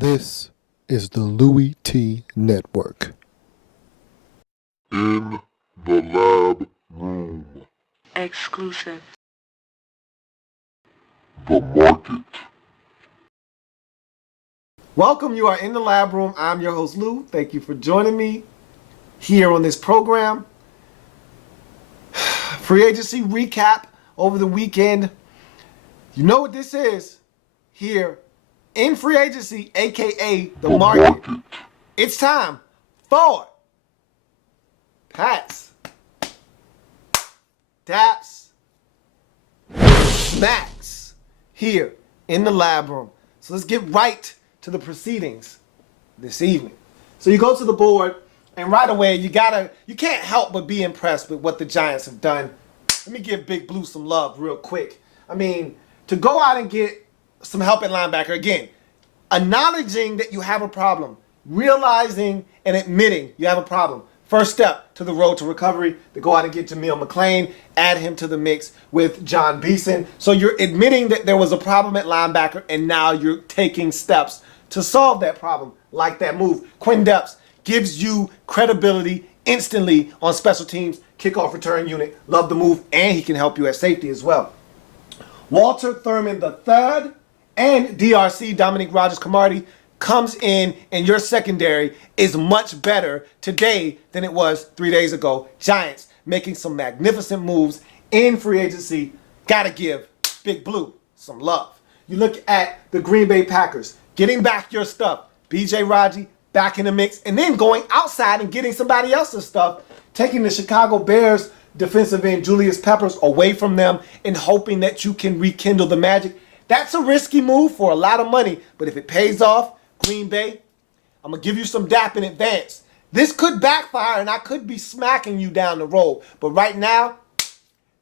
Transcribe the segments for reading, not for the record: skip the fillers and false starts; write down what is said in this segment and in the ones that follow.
This is the Louie T Network. In the L.A.B room. Exclusive. The market. Welcome, you are in the lab room. I'm your host, Lou. Thank you for joining me here on this program. Free agency recap over the weekend. You know what this is here in free agency, aka the market. It's time for Pats, Daps, Snacks here in the lab room. So let's get right to the proceedings this evening. So you go to the board, and right away you can't help but be impressed with what the Giants have done. Let me give Big Blue some love real quick. I mean, to go out and get some help at linebacker, again, acknowledging that you have a problem, realizing and admitting you have a problem. First step to the road to recovery, to go out and get Jameel McClain, add him to the mix with John Beeson. So you're admitting that there was a problem at linebacker, and now you're taking steps to solve that problem, like that move. Quinn Daps gives you credibility instantly on special teams, kickoff return unit. Love the move, and he can help you at safety as well. Walter Thurman III and DRC, Dominique Rodgers-Cromartie, comes in, and your secondary is much better today than it was 3 days ago. Giants making some magnificent moves in free agency. Gotta give Big Blue some love. You look at the Green Bay Packers, getting back your stuff. BJ Raji back in the mix, and then going outside and getting somebody else's stuff, taking the Chicago Bears defensive end Julius Peppers away from them and hoping that you can rekindle the magic. That's a risky move for a lot of money, but if it pays off, Green Bay, I'm going to give you some dap in advance. This could backfire, and I could be smacking you down the road, but right now,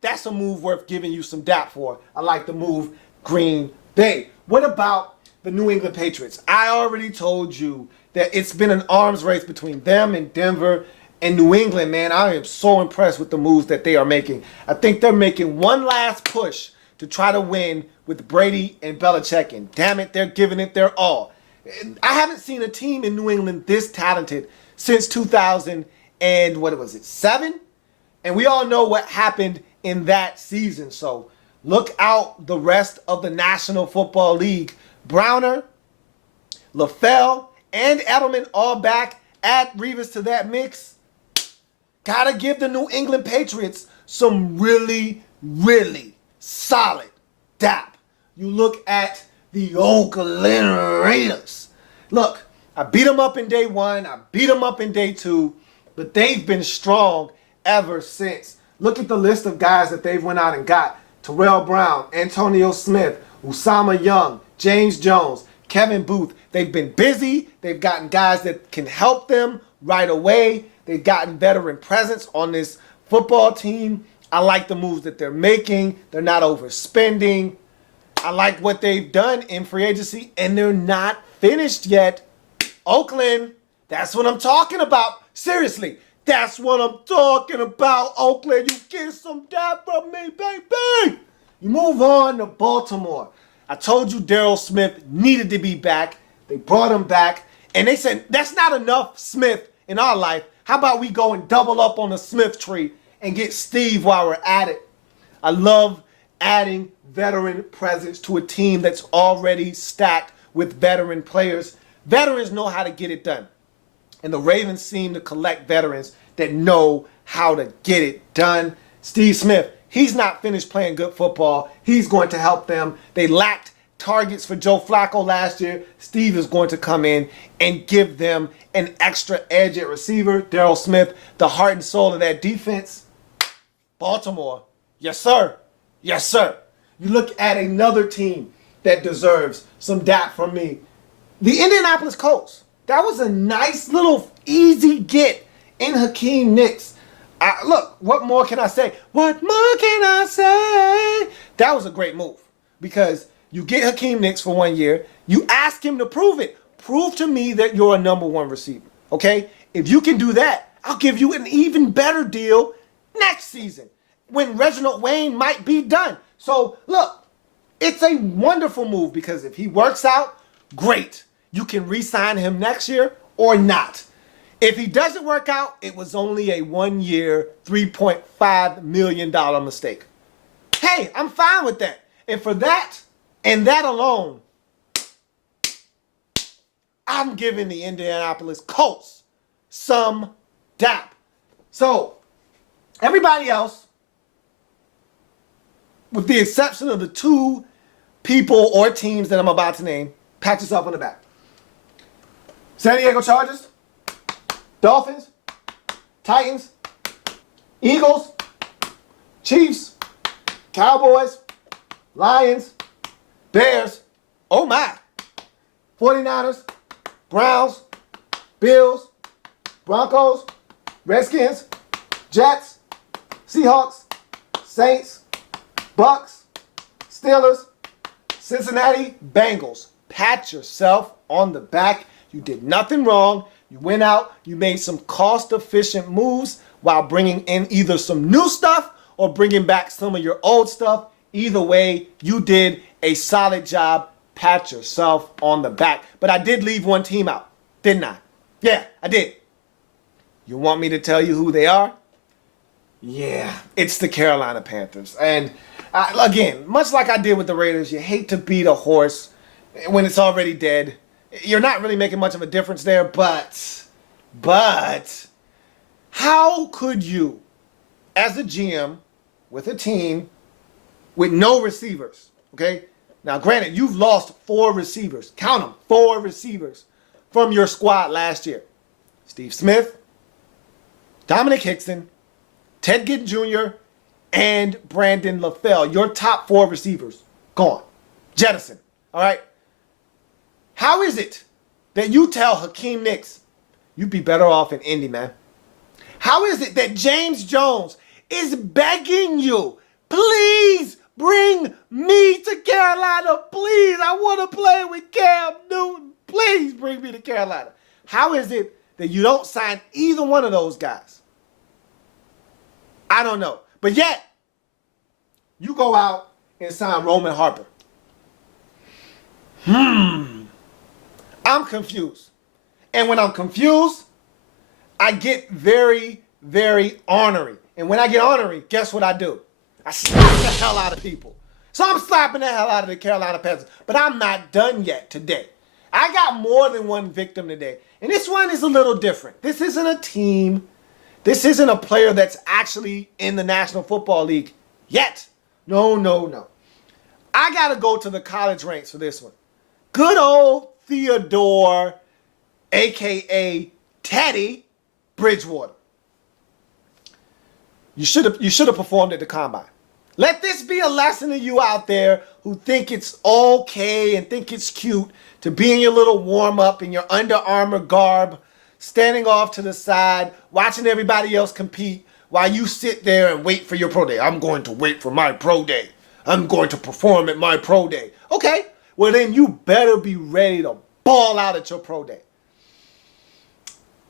that's a move worth giving you some dap for. I like the move, Green Bay. What about the New England Patriots? I already told you that it's been an arms race between them and Denver and New England, man. I am so impressed with the moves that they are making. I think they're making one last push to try to win with Brady and Belichick, and damn it, they're giving it their all. I haven't seen a team in New England this talented since 2000 and what was it, 7? And we all know what happened in that season. So look out the rest of the National Football League. Browner, LaFell, and Edelman all back. Add Revis to that mix. Gotta give the New England Patriots some really, really solid dap. You look at the Oakland Raiders. Look, I beat them up in day 1. I beat them up in day 2. But they've been strong ever since. Look at the list of guys that they've went out and got. Terrell Brown, Antonio Smith, Usama Young, James Jones, Kevin Booth. They've been busy. They've gotten guys that can help them right away. They've gotten veteran presence on this football team. I like the moves that they're making. They're not overspending. I like what they've done in free agency, and they're not finished yet. Oakland, that's what I'm talking about. Seriously, that's what I'm talking about, Oakland. You get some dap from me, baby. You move on to Baltimore. I told you Darryl Smith needed to be back. They brought him back, and they said, that's not enough Smith in our life. How about we go and double up on the Smith tree and get Steve while we're at it? I love adding veteran presence to a team that's already stacked with veteran players. Veterans know how to get it done. And the Ravens seem to collect veterans that know how to get it done. Steve Smith, he's not finished playing good football. He's going to help them. They lacked targets for Joe Flacco last year. Steve is going to come in and give them an extra edge at receiver. Darryl Smith, the heart and soul of that defense. Baltimore, yes sir. Yes, sir. You look at another team that deserves some dap from me. The Indianapolis Colts. That was a nice little easy get in Hakeem Nicks. Look, what more can I say? What more can I say? That was a great move because you get Hakeem Nicks for 1 year. You ask him to prove it. Prove to me that you're a number 1 receiver, okay? If you can do that, I'll give you an even better deal next season, when Reginald Wayne might be done. So, look, it's a wonderful move because if he works out, great. you can re-sign him next year or not. If he doesn't work out, it was only a 1 year, $3.5 million mistake. Hey, I'm fine with that. And for that, and that alone, I'm giving the Indianapolis Colts some dap. So, everybody else, with the exception of the two people or teams that I'm about to name, pat yourself on the back. San Diego Chargers, Dolphins, Titans, Eagles, Chiefs, Cowboys, Lions, Bears, oh my, 49ers, Browns, Bills, Broncos, Redskins, Jets, Seahawks, Saints, Bucks, Steelers, Cincinnati Bengals. Pat yourself on the back. You did nothing wrong. You went out, you made some cost-efficient moves while bringing in either some new stuff or bringing back some of your old stuff. Either way, you did a solid job. Pat yourself on the back. But I did leave one team out, didn't I? Yeah, I did. You want me to tell you who they are? Yeah, it's the Carolina Panthers. And again, much like I did with the Raiders, you hate to beat a horse when it's already dead. You're not really making much of a difference there, but how could you, as a GM with a team with no receivers, okay? Now, granted, you've lost 4 receivers. Count them, 4 receivers from your squad last year. Steve Smith, Dominic Hickson, Ted Ginn Jr., and Brandon LaFell. Your top 4 receivers, gone. Jettison, all right? How is it that you tell Hakeem Nicks you'd be better off in Indy, man? How is it that James Jones is begging you, please bring me to Carolina, please, I want to play with Cam Newton, please bring me to Carolina? How is it that you don't sign either one of those guys? I don't know. But yet, you go out and sign Roman Harper. I'm confused. And when I'm confused, I get very, very ornery. And when I get ornery, guess what I do? I slap the hell out of people. So I'm slapping the hell out of the Carolina Panthers. But I'm not done yet today. I got more than one victim today. And this one is a little different. This isn't a team. This isn't a player that's actually in the National Football League yet. No. I got to go to the college ranks for this one. Good old Theodore, a.k.a. Teddy Bridgewater. You should have performed at the combine. Let this be a lesson to you out there who think it's okay and think it's cute to be in your little warm-up in your Under Armour garb, standing off to the side, watching everybody else compete while you sit there and wait for your pro day. I'm going to wait for my pro day. I'm going to perform at my pro day. Okay, well then you better be ready to ball out at your pro day.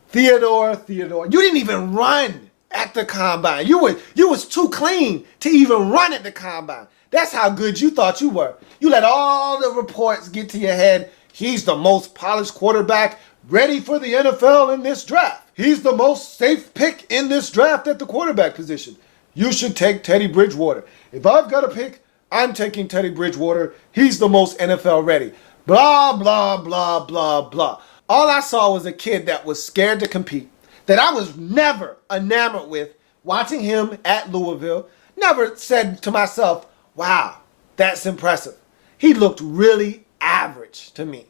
Theodore, you didn't even run at the combine. You was too clean to even run at the combine. That's how good you thought you were. You let all the reports get to your head. He's the most polished quarterback ready for the NFL in this draft. He's the most safe pick in this draft at the quarterback position. You should take Teddy Bridgewater. If I've got a pick, I'm taking Teddy Bridgewater. He's the most NFL ready. Blah, blah, blah, blah, blah. All I saw was a kid that was scared to compete, that I was never enamored with watching him at Louisville. Never said to myself, wow, that's impressive. He looked really average to me.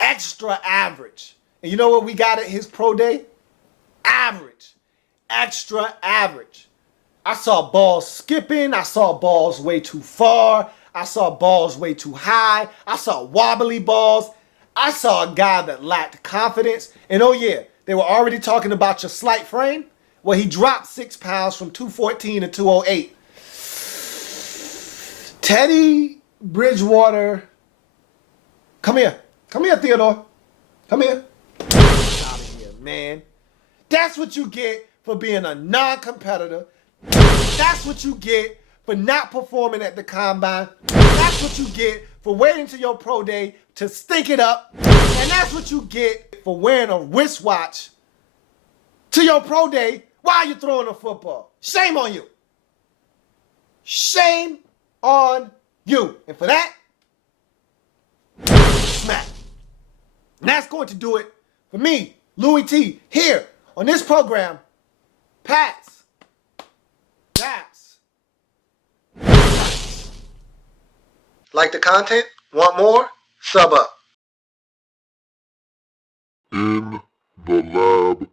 Extra average. And you know what we got at his pro day? Average. Extra average. I saw balls skipping. I saw balls way too far. I saw balls way too high. I saw wobbly balls. I saw a guy that lacked confidence. And oh yeah, they were already talking about your slight frame. Well, he dropped 6 pounds from 214 to 208. Teddy Bridgewater. Come here. Come here, Theodore. Come here. Get out of here, man. That's what you get for being a non-competitor. That's what you get for not performing at the combine. That's what you get for waiting till your pro day to stink it up and And that's what you get for wearing a wristwatch to your pro day while you're throwing a football. Shame on you. Shame on you. And for that, smack. And that's going to do it for me, Louie T, here on this program, Pats, Daps. Like the content? Want more? Sub up. In the Lab